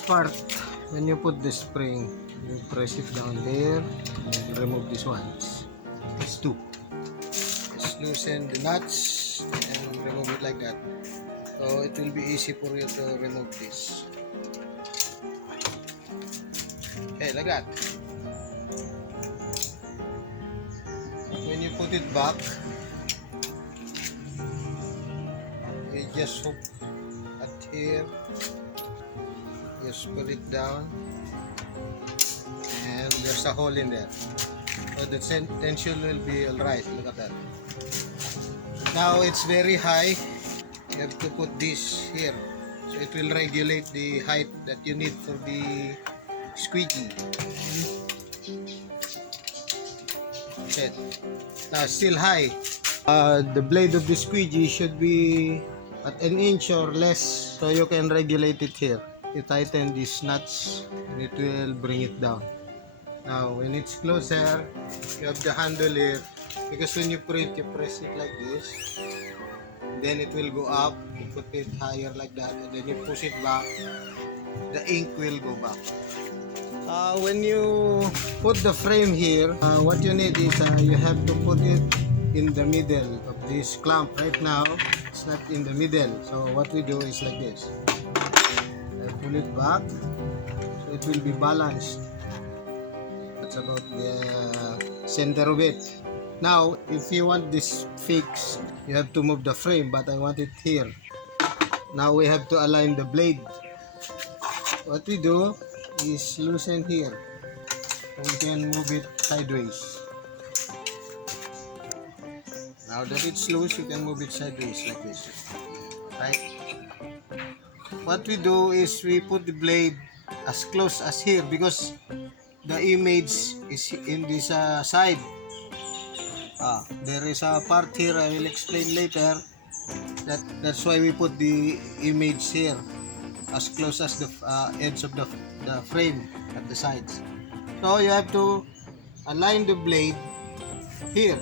this part, when you put the spring, you press it down there and remove these ones. These two. Just loosen the nuts and remove it like that. So it will be easy for you to remove this. Okay, like that. When you put it back, you just hook at here. Just put it down, and there's a hole in there. So the tension will be alright. Look at that. Now it's very high. You have to put this here, so it will regulate the height that you need for the squeegee. Okay. Now still high. The blade of the squeegee should be at an inch or less, so you can regulate it here. You tighten these nuts and it will bring it down. Now when it's closer, you have the handle here, because when you press it like this, then it will go up. You put it higher like that, and then you push it back, the ink will go back. When you put the frame here, what you need is you have to put it in the middle of this clamp. Right now it's not in the middle, so what we do is like this. I pull it back so it will be balanced. That's about the center of it. Now if you want this fixed, you have to move the frame, but I want it here. Now we have to align the blade. What we do is loosen here, so we can move it sideways. Now that it's loose, you can move it sideways like this, right? What we do is we put the blade as close as here, because the image is in this side. There is a part here I will explain later. That's why we put the image here as close as the edge of the frame at the sides. So you have to align the blade here.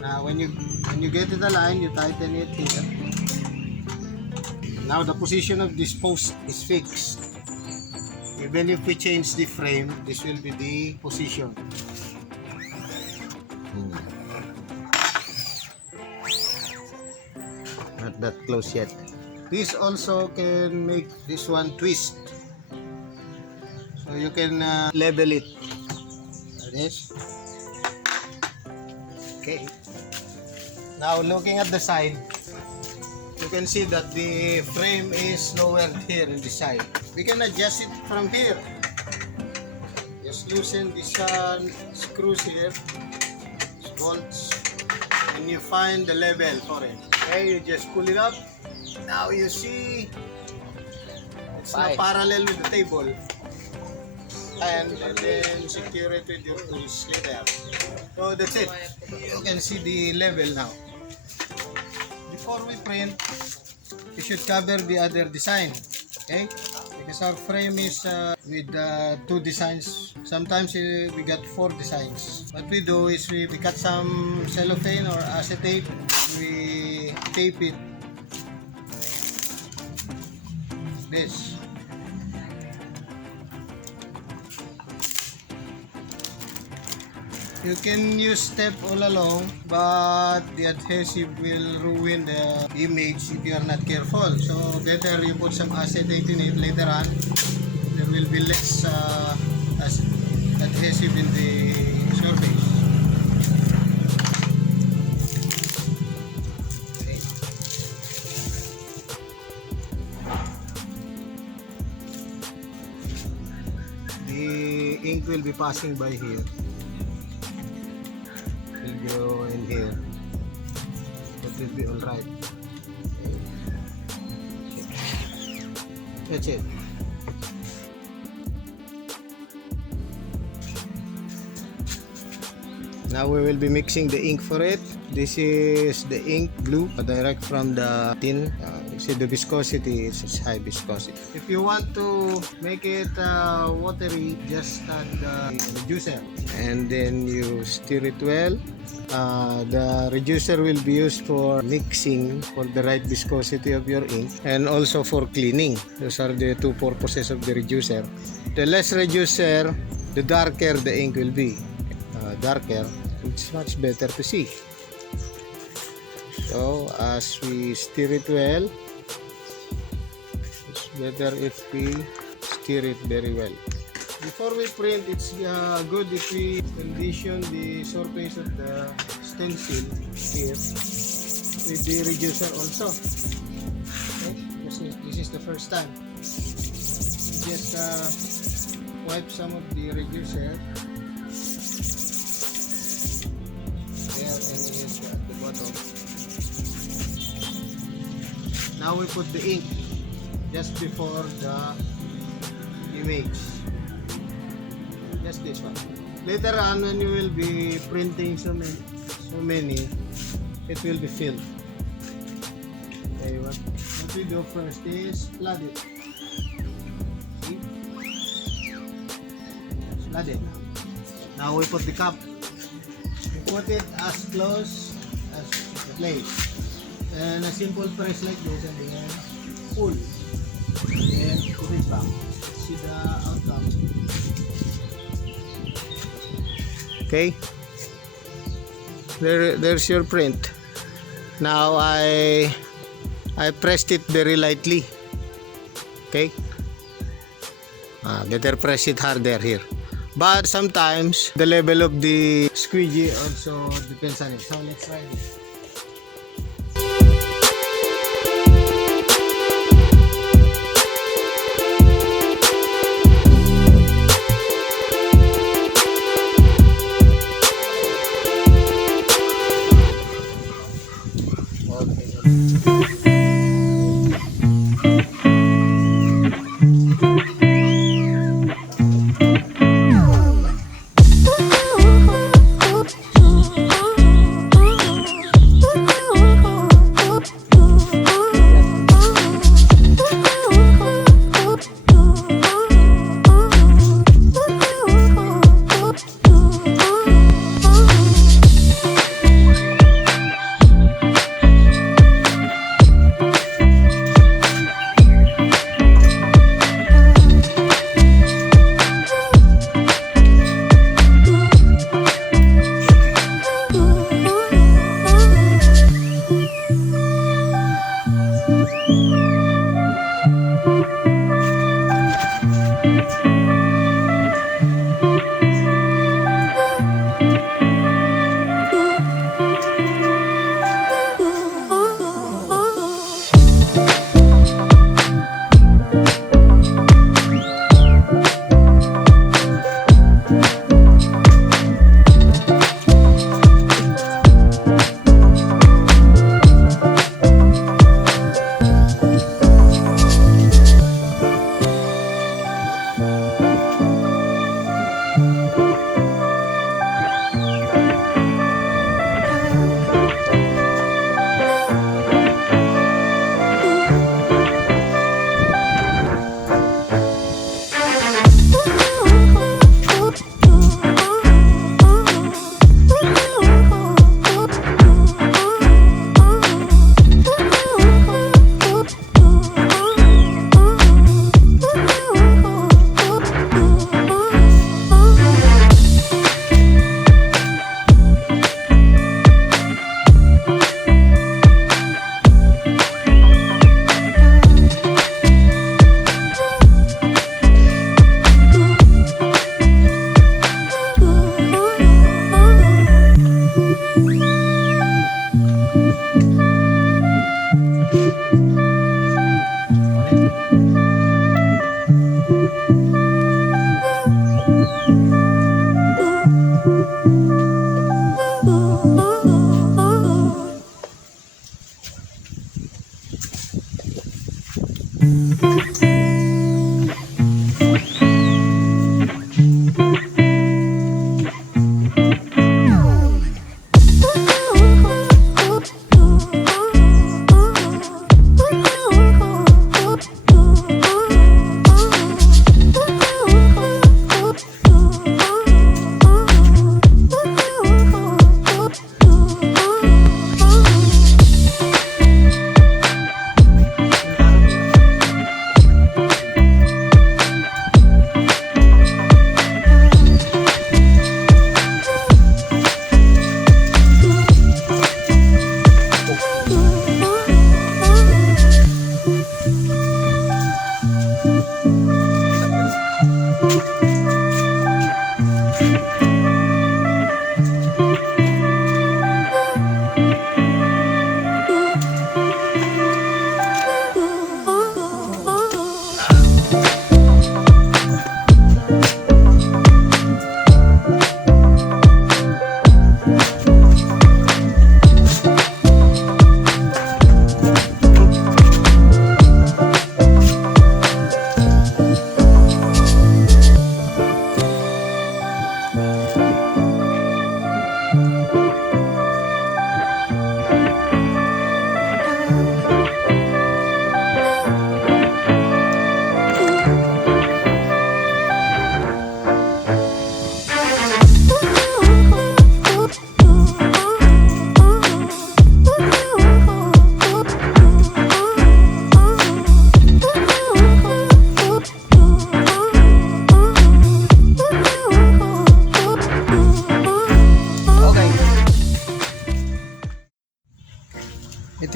Now when you get it aligned, you tighten it here. Now the position of this post is fixed. Even if we change the frame, this will be the position. Not that close yet. This also can make this one twist, so you can level it like this. Okay. Now looking at the side, you can see that the frame is lowered here in the side. We can adjust it from here. Just loosen these screws here, these bolts, and you find the level for it. Okay, you just pull it up. Now you see it's now parallel with the table, and then secure it with your tools later. So that's it. You can see the level now. Before we print, we should cover the other design, okay? Because our frame is with two designs. Sometimes we got 4 designs. What we do is we cut some cellophane or acetate, we tape it this. You can use tape all along, but the adhesive will ruin the image if you are not careful. So better you put some acetate in it later on. There will be less adhesive in the surface. Okay. The ink will be passing by here. Go in here. That will be alright. Okay. That's it. Now we will be mixing the ink for it. This is the ink glue direct from the tin. See the viscosity is high viscosity. If you want to make it watery, just add the reducer and then you stir it well. The reducer will be used for mixing for the right viscosity of your ink and also for cleaning. Those are the two purposes of the reducer. The less reducer, the darker the ink will be. Darker, it's much better to see. So as we stir it well, it's better if we stir it very well. Before we print, it's good if we condition the surface of the stencil here with the reducer also. Okay? This is the first time. Just wipe some of the reducer there and here at the bottom. Now we put the ink just before the image. Just this one. Later on, when you will be printing so many, it will be filled. Okay, what we do first is flood it. See? Flood it. Now we put the cup. We put it as close as the place. And a simple press like this and then pull. And put it back. Let's see the outcome. Okay, there's your print. Now I pressed it very lightly. Okay, better press it harder here. But sometimes the level of the squeegee also depends on it. So let's try this.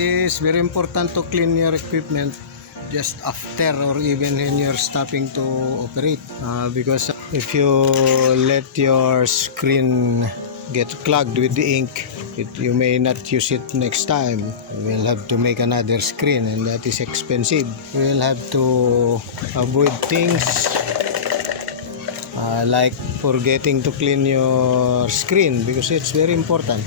is very important to clean your equipment just after or even when you're stopping to operate, because if you let your screen get clogged with the ink, you may not use it next time. You will have to make another screen, and that is expensive. You will have to avoid things like forgetting to clean your screen, because it's very important.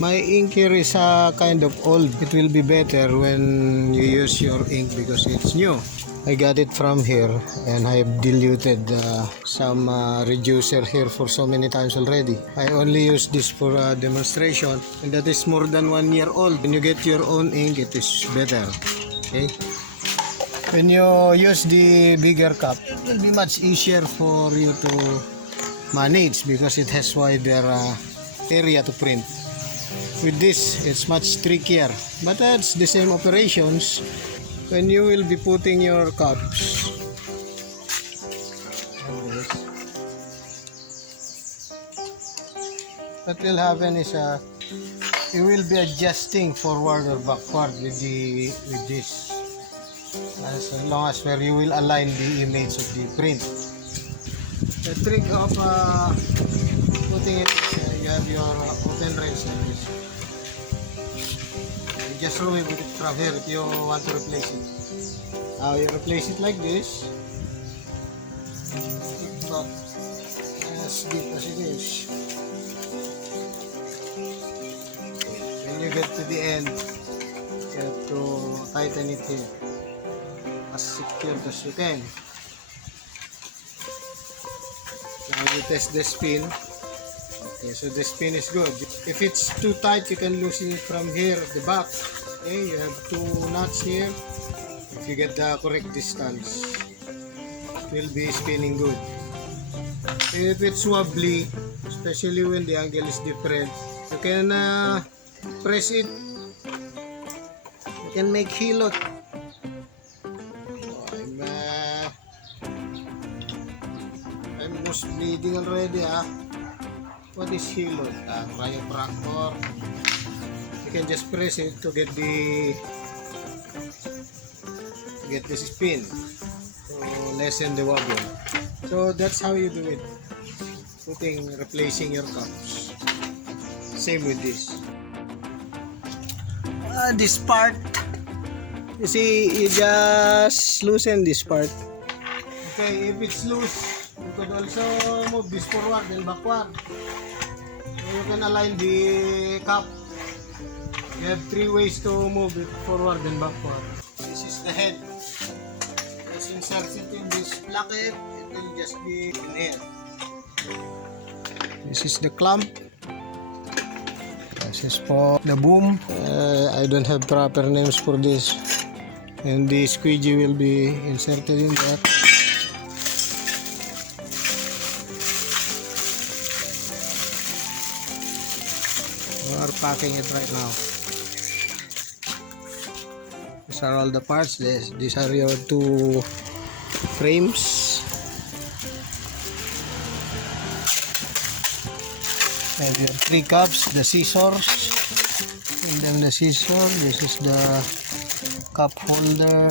My ink here is kind of old. It will be better when you use your ink because it's new. I got it from here, and I've diluted some reducer here for so many times already. I only use this for demonstration, and that is more than 1 year old. When you get your own ink, it is better. Okay. When you use the bigger cup, it will be much easier for you to manage because it has wider area to print. With this, it's much trickier, but that's the same operations. When you will be putting your cups, what will happen is you will be adjusting forward or backward with this, as long as where you will align the image of the print. The trick of putting it, you have your open range like this. You just remove it from here if you want to replace it. Now you replace it like this. But as deep as it is. When you get to the end, you have to tighten it here as secure as you can. Now you test the spin. Okay, so the spin is good. If it's too tight, you can loosen it from here at the back. Okay, you have 2 nuts here. If you get the correct distance, it will be spinning good. If it's wobbly, especially when the angle is different, you can press it. You can make hilot. I'm most bleeding already. What is hilot? Chiropractor. You can just press it to get the spin, to lessen the wobble. So that's how you do it. Replacing your cups. Same with this. This part, you see, you just loosen this part. Okay, if it's loose, you could also move this forward and backward. So you can align the cup. You have 3 ways to move it forward and backward. This is the head. Just insert it in this placket. It will just be in here. This is the clamp. This is for the boom. I don't have proper names for this. And the squeegee will be inserted in there. We are packing it right now. These are all the parts. These are your 2 frames. And your 3 cups, the scissors, and then the scissor. This is the cup holder.